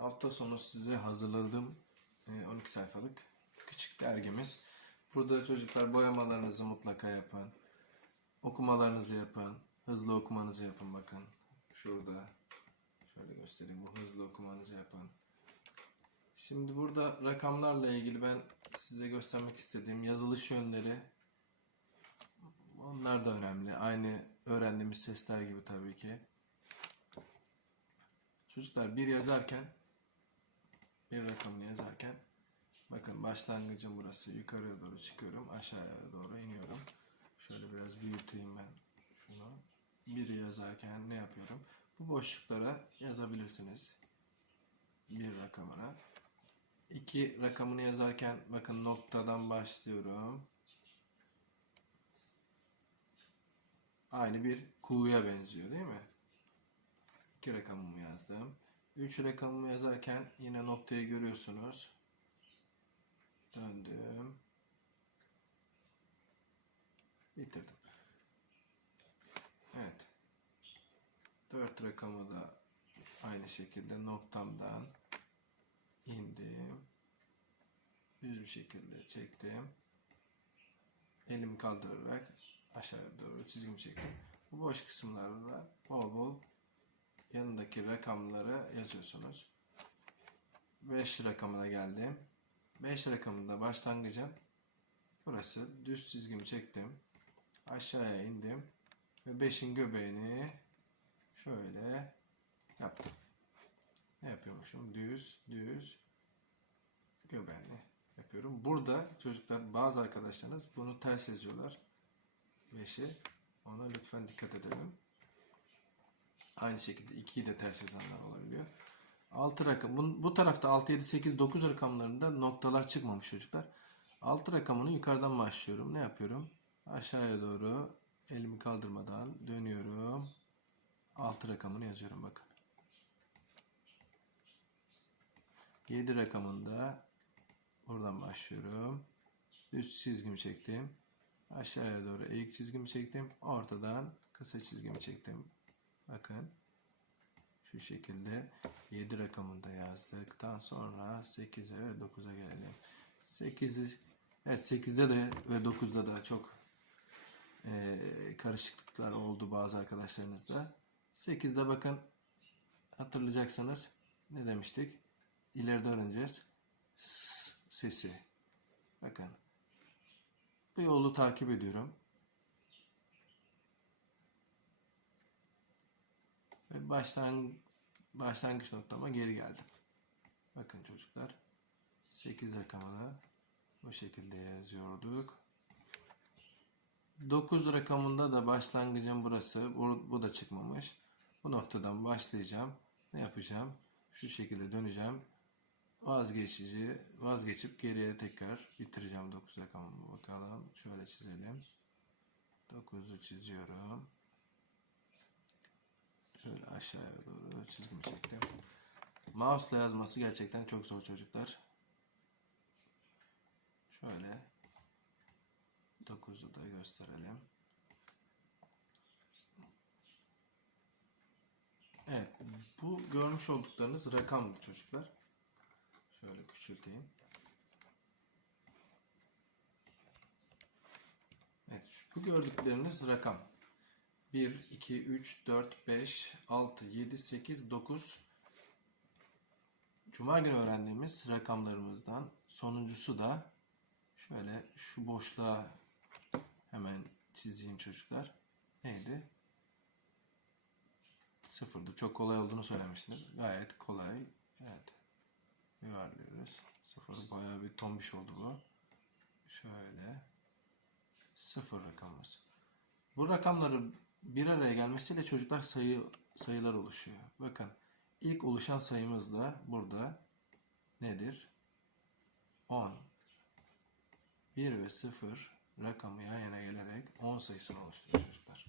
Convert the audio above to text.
Hafta sonu size hazırladığım e, 12 sayfalık küçük dergimiz. Burada çocuklar boyamalarınızı mutlaka yapın. Okumalarınızı yapın. Hızlı okumanızı yapın bakın. Şurada. Şöyle göstereyim. Bu hızlı okumanızı yapın. Şimdi burada rakamlarla ilgili ben size göstermek istediğim yazılış yönleri onlar da önemli. Aynı öğrendiğimiz sesler gibi tabii ki. Çocuklar bir yazarken bir rakamını yazarken bakın başlangıcım burası yukarıya doğru çıkıyorum aşağıya doğru iniyorum. Şöyle biraz büyüteyim ben şunu. Biri yazarken ne yapıyorum? Bu boşluklara yazabilirsiniz. Bir rakamına. İki rakamını yazarken bakın noktadan başlıyorum. Aynı bir kuğuya benziyor değil mi? İki rakamımı yazdım. Üç rakamımı yazarken yine noktayı görüyorsunuz. Döndüm. Bitirdim. Evet. Dört rakamı da aynı şekilde noktamdan indim. Düz bir şekilde çektim. Elimi kaldırarak aşağı doğru çizgimi çektim. Bu boş kısımlarda bol bol yanındaki rakamları yazıyorsunuz. 5 rakamına geldim. 5 rakamında başlangıcım burası düz çizgimi çektim. Aşağıya indim ve 5'in göbeğini şöyle yaptım. Ne yapıyormuşum? Düz, düz göbeğini yapıyorum. Burada çocuklar bazı arkadaşlarınız bunu ters yazıyorlar. 5'i. Ona lütfen dikkat edelim. Aynı şekilde 2'yi de ters yazanlar olabiliyor. 6 rakam. Bu, bu tarafta 6, 7, 8, 9 rakamlarında noktalar çıkmamış çocuklar. 6 rakamını yukarıdan başlıyorum. Ne yapıyorum? Aşağıya doğru elimi kaldırmadan dönüyorum. 6 rakamını yazıyorum bakın. 7 rakamında buradan başlıyorum. Düz çizgimi çektim. Aşağıya doğru eğik çizgimi çektim. Ortadan kısa çizgimi çektim. Bakın. Şu şekilde 7 rakamında yazdıktan sonra 8'e ve 9'a gelelim. 8 evet 8'de de ve 9'da da çok e, karışıklıklar oldu bazı arkadaşlarınızda. 8'de bakın hatırlayacaksınız ne demiştik? İleride öğreneceğiz. S sesi. Bakın. Bu yolu takip ediyorum. Ve başlang başlangıç noktama geri geldim. Bakın çocuklar. 8 rakamını bu şekilde yazıyorduk. 9 rakamında da başlangıcım burası. Bu, bu da çıkmamış. Bu noktadan başlayacağım. Ne yapacağım? Şu şekilde döneceğim. Vazgeçici, vazgeçip geriye tekrar bitireceğim 9 rakamımı. Bakalım. Şöyle çizelim. 9'u çiziyorum. Şöyle aşağıya doğru çizgimi çektim. Mouse ile yazması gerçekten çok zor çocuklar. Şöyle 9'u da gösterelim. Evet, bu görmüş olduklarınız rakamdı çocuklar. Şöyle küçülteyim. Evet, bu gördükleriniz rakam. 1, 2, 3, 4, 5, 6, 7, 8, 9. Cuma günü öğrendiğimiz rakamlarımızdan sonuncusu da şöyle şu boşluğa hemen çizeyim çocuklar. Neydi? Sıfırdı. Çok kolay olduğunu söylemiştiniz. Gayet kolay. Evet. Yuvarlıyoruz. Sıfır bayağı bir tombiş oldu bu. Şöyle. Sıfır rakamımız. Bu rakamları bir araya gelmesiyle çocuklar sayı sayılar oluşuyor. Bakın ilk oluşan sayımız da burada nedir? 10. 1 ve 0 rakamı yan yana gelerek 10 sayısını oluşturuyor çocuklar.